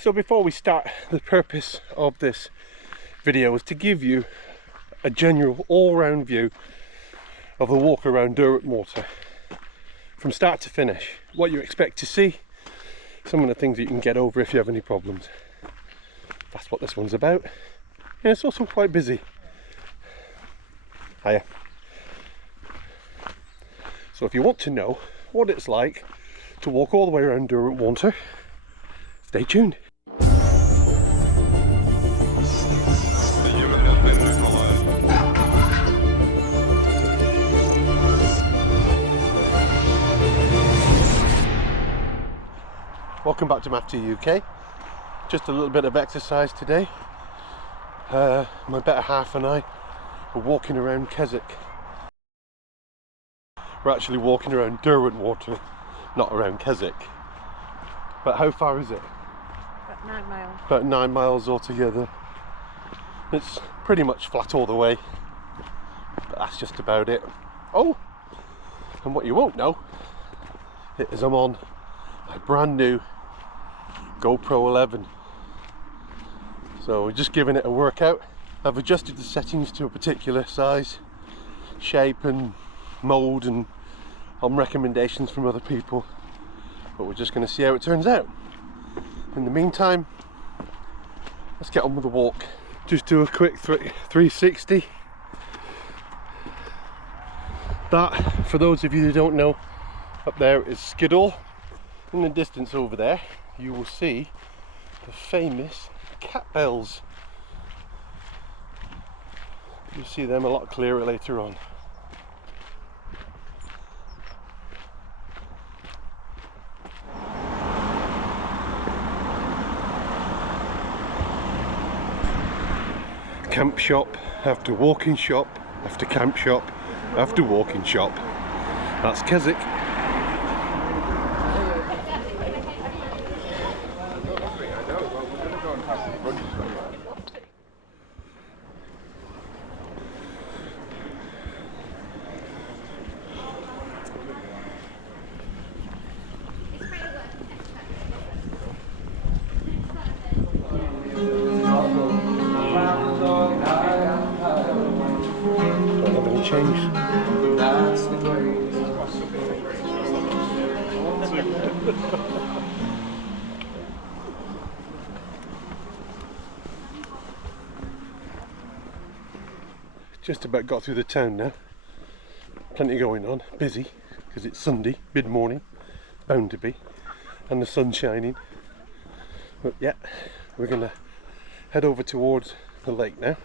So before we start, the purpose of this video is to give you a general all-round view of a walk around Derwentwater from start to finish. What you expect to see, some of the things that you can get over if you have any problems. That's what this one's about. And it's also quite busy. Hiya. So if you want to know what it's like to walk all the way around Derwentwater, stay tuned. Welcome back to Map UK. Just a little bit of exercise today. My better half and I were walking around Keswick. We're actually walking around Derwentwater, not around Keswick. But how far is it? About 9 miles. About 9 miles altogether. It's pretty much flat all the way, but that's just about it. Oh, and what you won't know is I'm on my brand new GoPro 11. So we're just giving it a workout. I've adjusted the settings to a particular size, shape and mode, and on recommendations from other people, but we're just going to see how it turns out. In the meantime, let's get on with the walk. Just do a quick 360. That, for those of you who don't know, up there is Skiddaw. In the distance over there you will see the famous cat bells. You'll see them a lot clearer later on. Camp shop after walking shop after camp shop after walking shop. That's Keswick. Change. That's the way. Just about got through the town now. Plenty going on, busy because it's Sunday, mid-morning, bound to be, and the sun's shining. But yeah, we're gonna head over towards the lake now.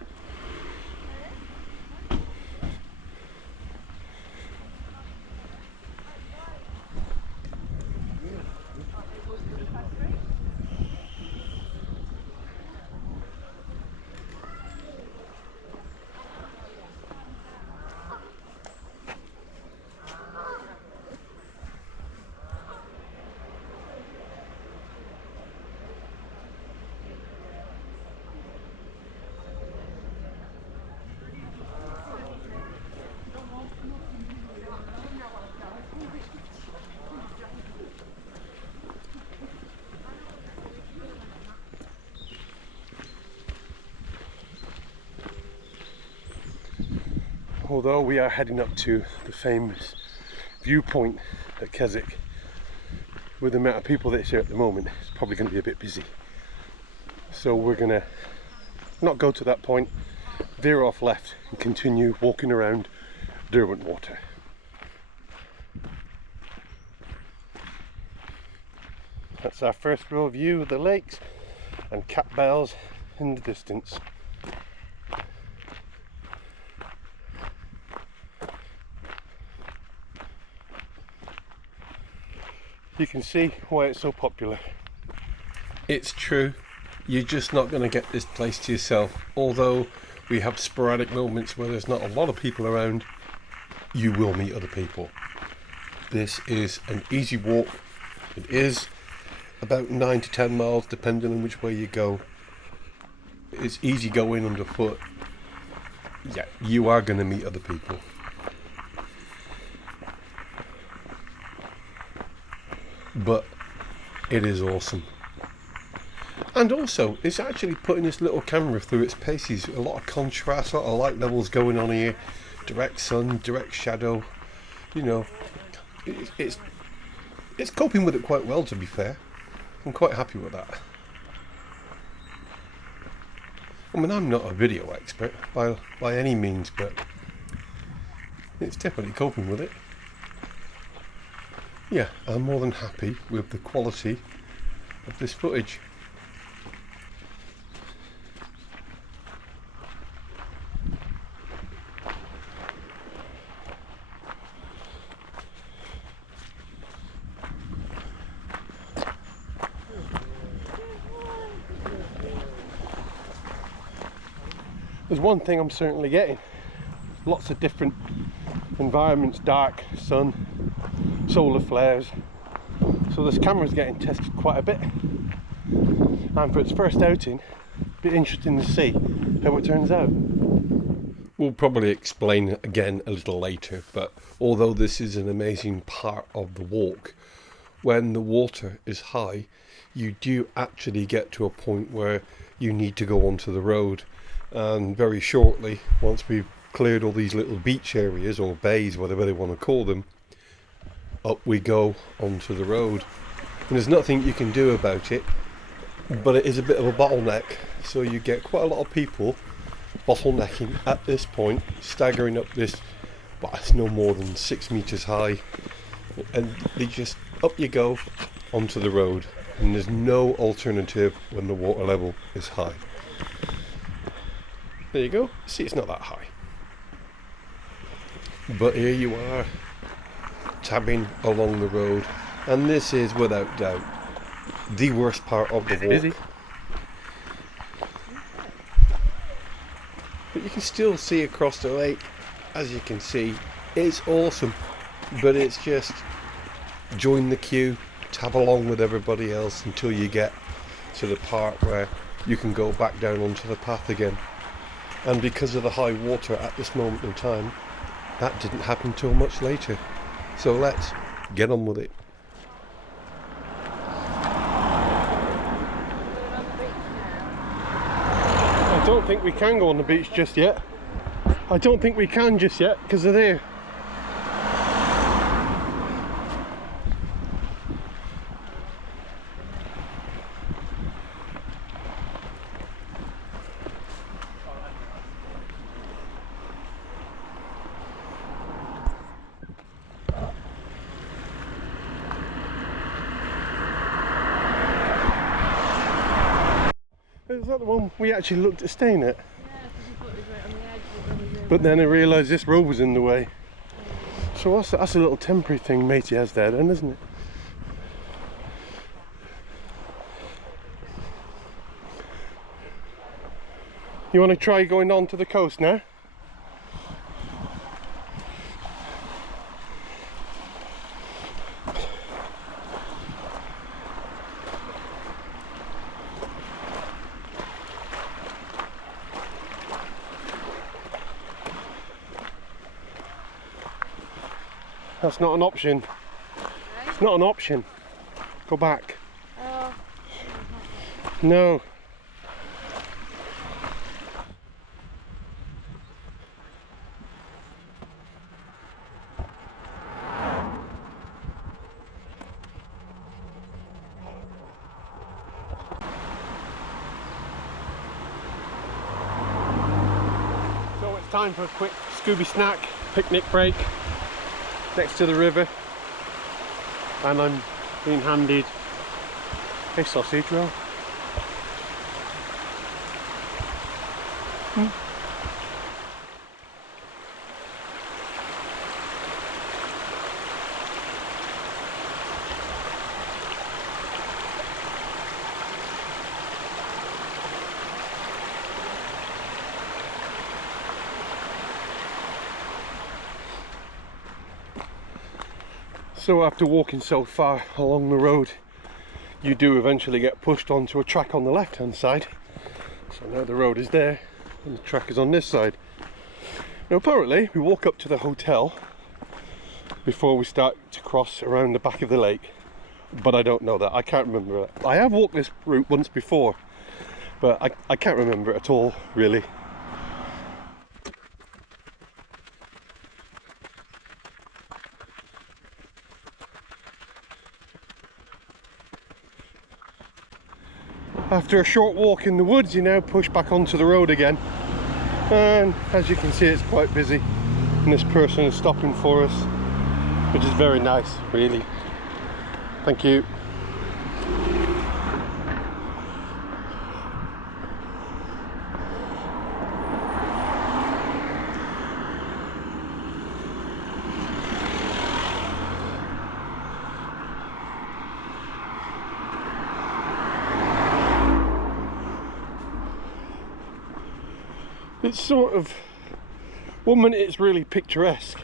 Although we are heading up to the famous viewpoint at Keswick, with the amount of people that's here at the moment, it's probably going to be a bit busy. So we're going to not go to that point, veer off left and continue walking around Derwentwater. That's our first row view of the lakes and cat bells in the distance. You can see why it's so popular. It's true, you're just not going to get this place to yourself. Although we have sporadic moments where there's not a lot of people around, you will meet other people. This is an easy walk. It is about 9 to 10 miles depending on which way you go. It's easy going underfoot. Yeah, you are going to meet other people. But it is awesome. And also, it's actually putting this little camera through its paces. A lot of contrast, a lot of light levels going on here. Direct sun, direct shadow. You know, it's coping with it quite well, to be fair. I'm quite happy with that. I mean, I'm not a video expert by any means, but it's definitely coping with it. Yeah, I'm more than happy with the quality of this footage. There's one thing I'm certainly getting. Lots of different environments, dark, sun, solar flares. So this camera's getting tested quite a bit. And for its first outing, it'll be interesting to see how it turns out. We'll probably explain again a little later, but although this is an amazing part of the walk, when the water is high, you do actually get to a point where you need to go onto the road. And very shortly, once we've cleared all these little beach areas or bays, whatever they want to call them, up we go onto the road. And there's nothing you can do about it, but it is a bit of a bottleneck, so you get quite a lot of people bottlenecking at this point, staggering up this, well, it's no more than 6 meters high, and they just, up you go onto the road, and there's no alternative when the water level is high. There you go. See, it's not that high. But here you are, tabbing along the road. And this is, without doubt, the worst part of the walk. Busy. But you can still see across the lake. As you can see, it's awesome. But it's just join the queue, tab along with everybody else until you get to the part where you can go back down onto the path again. And because of the high water at this moment in time, that didn't happen till much later. So let's get on with it. I don't think we can go on the beach just yet. I don't think we can just yet because they're there. Is that the one we actually looked at staying at? Yeah, because you thought it was right on the edge. But then I realised this road was in the way. So that's a little temporary thing matey has there then, isn't it? You want to try going on to the coast now? That's not an option. Okay. It's not an option. Go back. Oh. No. So it's time for a quick Scooby snack, picnic break next to the river, and I'm being handed a sausage roll. So after walking so far along the road, you do eventually get pushed onto a track on the left hand side. So now the road is there and the track is on this side. Now apparently we walk up to the hotel before we start to cross around the back of the lake, but I don't know that. I can't remember it. I have walked this route once before, but I can't remember it at all, really. After a short walk in the woods, you now push back onto the road again, and as you can see, it's quite busy, and this person is stopping for us, which is very nice, really. Thank you. It's sort of, one minute it's really picturesque,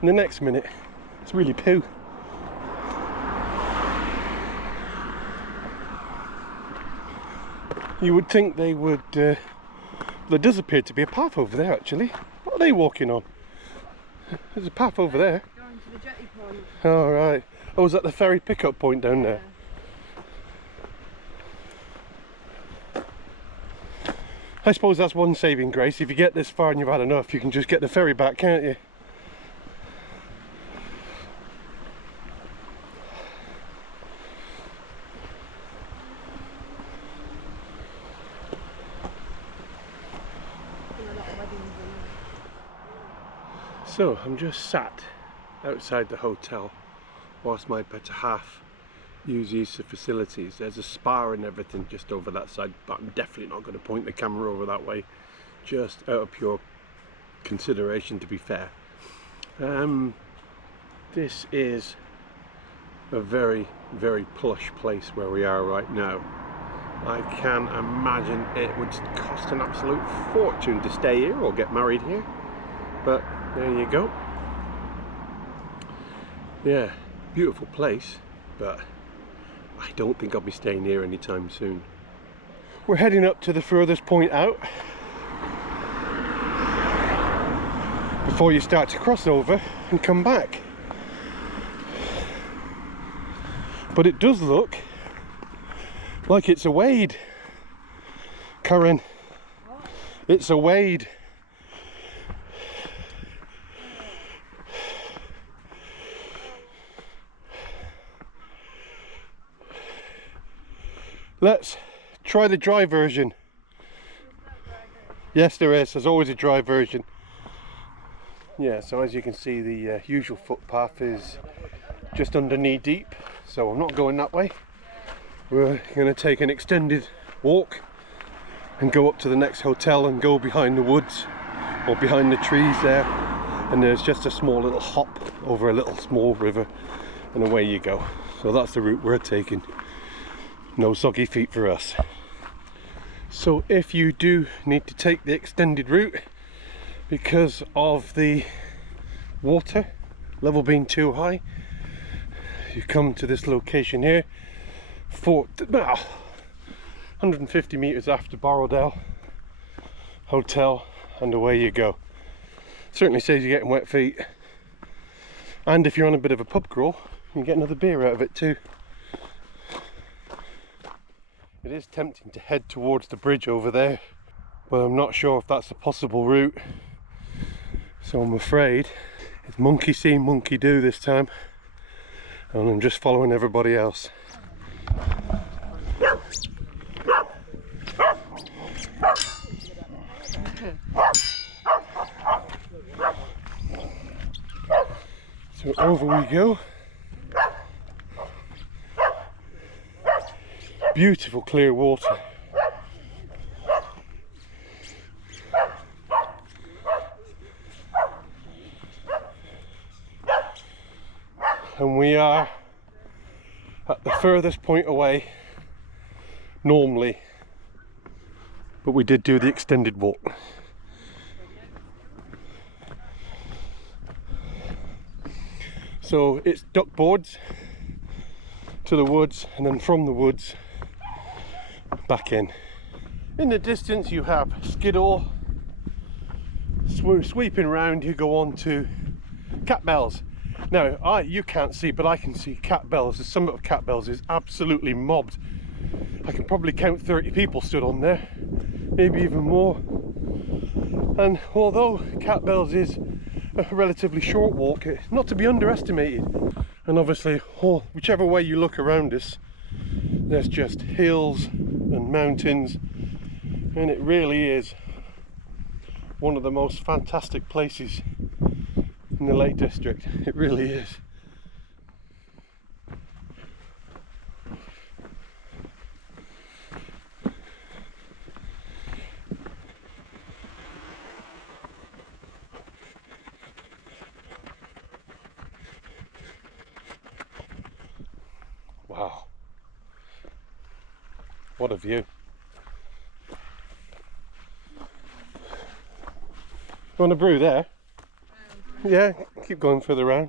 and the next minute it's really poo. You would think they would, there does appear to be a path over there actually. What are they walking on? There's a path over there. Going to the jetty point. Oh right. Oh, is that the ferry pickup point down there? I suppose that's one saving grace. If you get this far and you've had enough, you can just get the ferry back, can't you? So I'm just sat outside the hotel whilst my better half uses the facilities. There's a spa and everything just over that side, but I'm definitely not going to point the camera over that way, just out of pure consideration, to be fair. This is a very, very plush place where we are right now. I can imagine it would cost an absolute fortune to stay here or get married here, but there you go. Yeah, beautiful place, but I don't think I'll be staying here anytime soon. We're heading up to the furthest point out before you start to cross over and come back. But it does look like it's a wade, Karen. What? It's a wade. Let's try the dry version. Yes, there is. There's always a dry version. Yeah, so as you can see, the usual footpath is just under knee deep, so I'm not going that way. We're going to take an extended walk and go up to the next hotel and go behind the woods or behind the trees there, and there's just a small little hop over a little small river and away you go. So that's the route we're taking. No soggy feet for us. So if you do need to take the extended route because of the water level being too high, you come to this location here for 150 meters after Borrowdale Hotel, and away you go. Certainly saves you getting wet feet, and if you're on a bit of a pub crawl, you can get another beer out of it too. It is tempting to head towards the bridge over there, but I'm not sure if that's a possible route. So I'm afraid it's monkey see, monkey do this time, and I'm just following everybody else. So over we go. Beautiful clear water. And we are at the furthest point away normally, but we did do the extended walk. So it's duck boards to the woods, and then from the woods back in. In the distance you have Skiddaw. Sweeping round you go on to Catbells. Now, you can't see, but I can see cat bells. The summit of cat bells is absolutely mobbed. I can probably count 30 people stood on there, maybe even more. And although cat bells is a relatively short walk, it's not to be underestimated. And obviously, whichever way you look around us, there's just hills and mountains, and it really is one of the most fantastic places in the Lake District. It really is. Wow, what a view. You want a brew there? Yeah, keep going further round.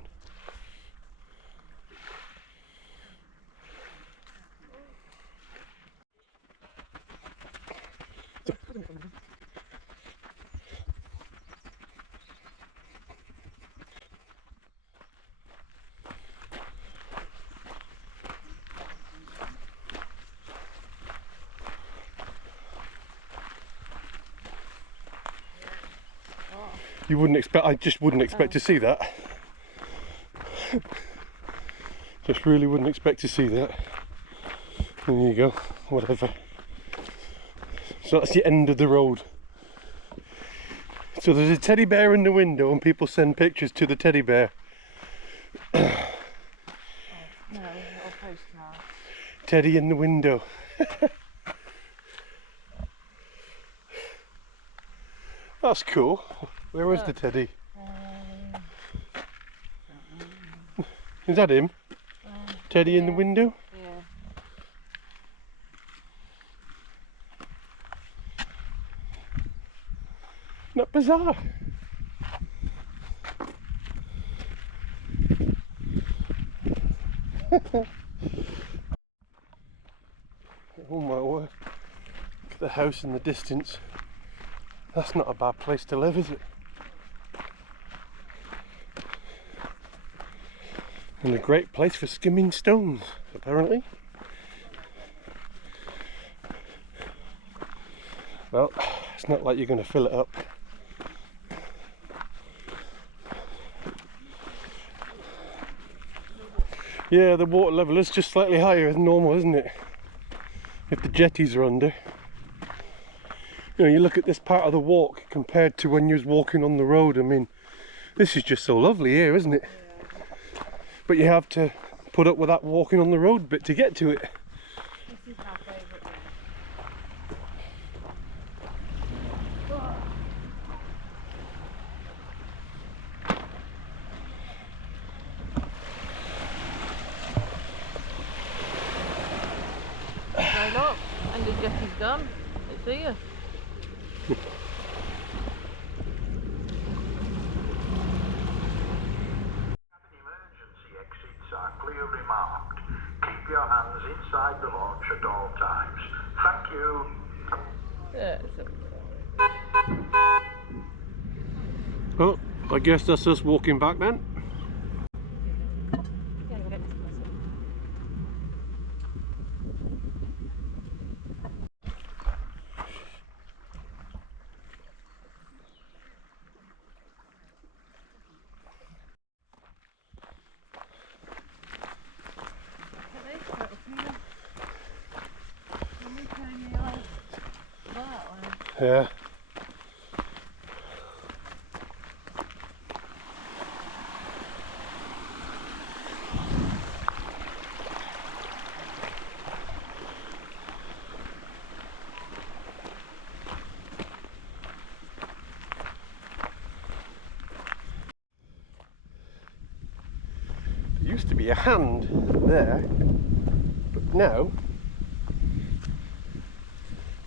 You wouldn't expect, I just wouldn't expect to see that. Just really wouldn't expect to see that. There you go, whatever. So that's the end of the road. So there's a teddy bear in the window and people send pictures to the teddy bear. No, not a postcard. Teddy in the window. That's cool. Where was the teddy? Is that him? Teddy in the window? Yeah. Not bizarre. Oh my word. Look at the house in the distance. That's not a bad place to live, is it? And a great place for skimming stones, apparently. Well, it's not like you're going to fill it up. Yeah, the water level is just slightly higher than normal, isn't it? If the jetties are under. You know, you look at this part of the walk compared to when you was walking on the road. I mean, this is just so lovely here, isn't it? But you have to put up with that walking on the road bit to get to it. This is my favourite one. Right up, and the jetty's done. It's here. Emergency exits are clearly marked. Keep your hands inside the launch at all times. Thank you. Yeah, Oh, I guess that's us walking back then. Yeah. There used to be a hand there, but now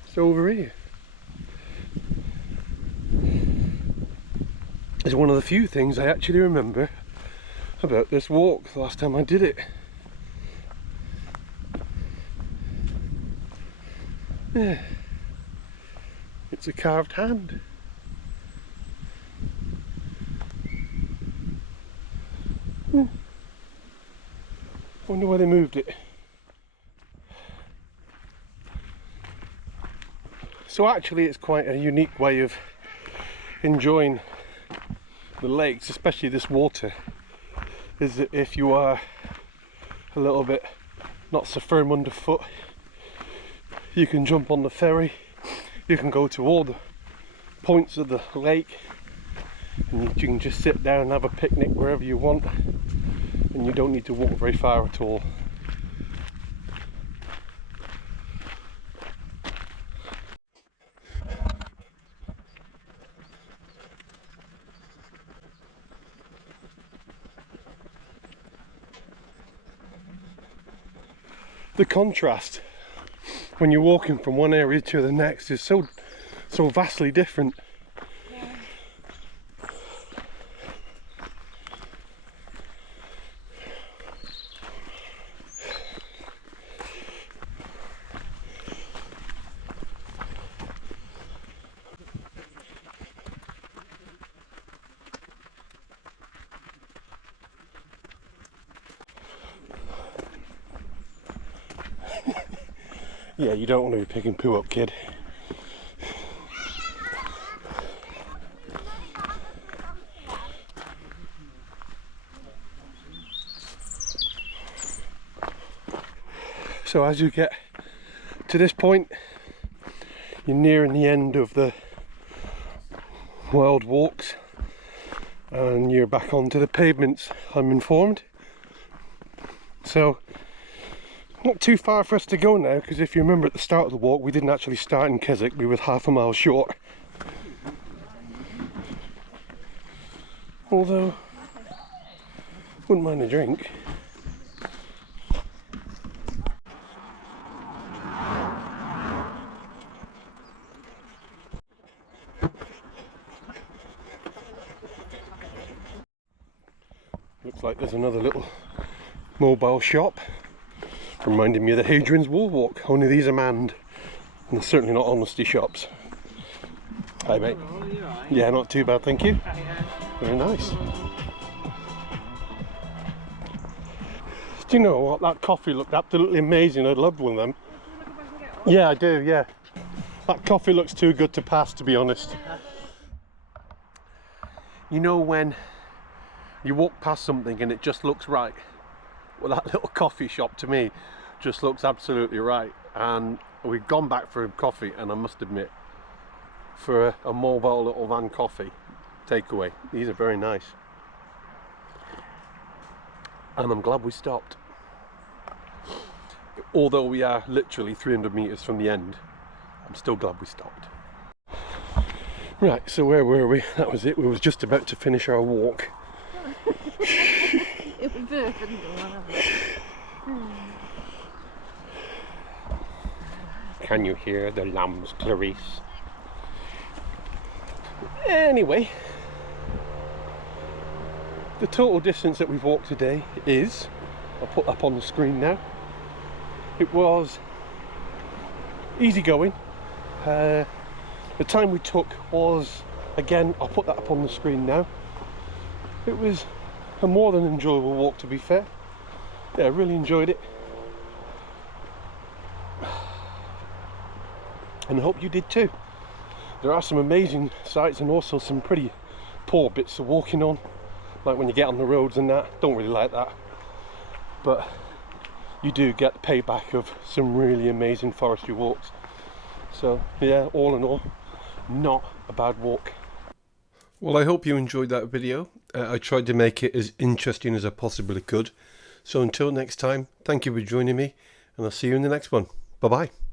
it's over here. It's one of the few things I actually remember about this walk the last time I did it. Yeah. It's a carved hand. Wonder why they moved it. So actually it's quite a unique way of enjoying the lakes, especially this water, is that if you are a little bit not so firm underfoot, you can jump on the ferry, you can go to all the points of the lake, and you can just sit down and have a picnic wherever you want, and you don't need to walk very far at all. The contrast when you're walking from one area to the next is so vastly different. Yeah, you don't want to be picking poo up, kid. So as you get to this point, you're nearing the end of the wild walks and you're back onto the pavements, I'm informed. So not too far for us to go now, because if you remember at the start of the walk we didn't actually start in Keswick, we were half a mile short. Although, wouldn't mind a drink. Looks like there's another little mobile shop. Reminding me of the Hadrian's Wall walk, only these are manned. And they're certainly not honesty shops. Hi mate. Yeah, not too bad, thank you. Very nice. Do you know what? That coffee looked absolutely amazing. I'd love one of them. Yeah, I do, yeah. That coffee looks too good to pass, to be honest. You know when you walk past something and it just looks right? Well, that little coffee shop to me just looks absolutely right, and we've gone back for a coffee, and I must admit, for a mobile little van coffee takeaway, these are very nice, and I'm glad we stopped. Although we are literally 300 meters from the end, I'm still glad we stopped. Right, so where were we? That was it. We was just about to finish our walk. It was perfect. Can you hear the lambs, Clarice? Anyway, the total distance that we've walked today is, I'll put up on the screen now, it was easy going. The time we took was, again, I'll put that up on the screen now. It was a more than enjoyable walk, to be fair. Yeah, I really enjoyed it. And I hope you did too. There are some amazing sights and also some pretty poor bits of walking on, like when you get on the roads and that. Don't really like that, but you do get the payback of some really amazing forestry walks. So yeah, all in all, not a bad walk. Well, I hope you enjoyed that video. I tried to make it as interesting as I possibly could. So until next time, thank you for joining me, and I'll see you in the next one. Bye bye.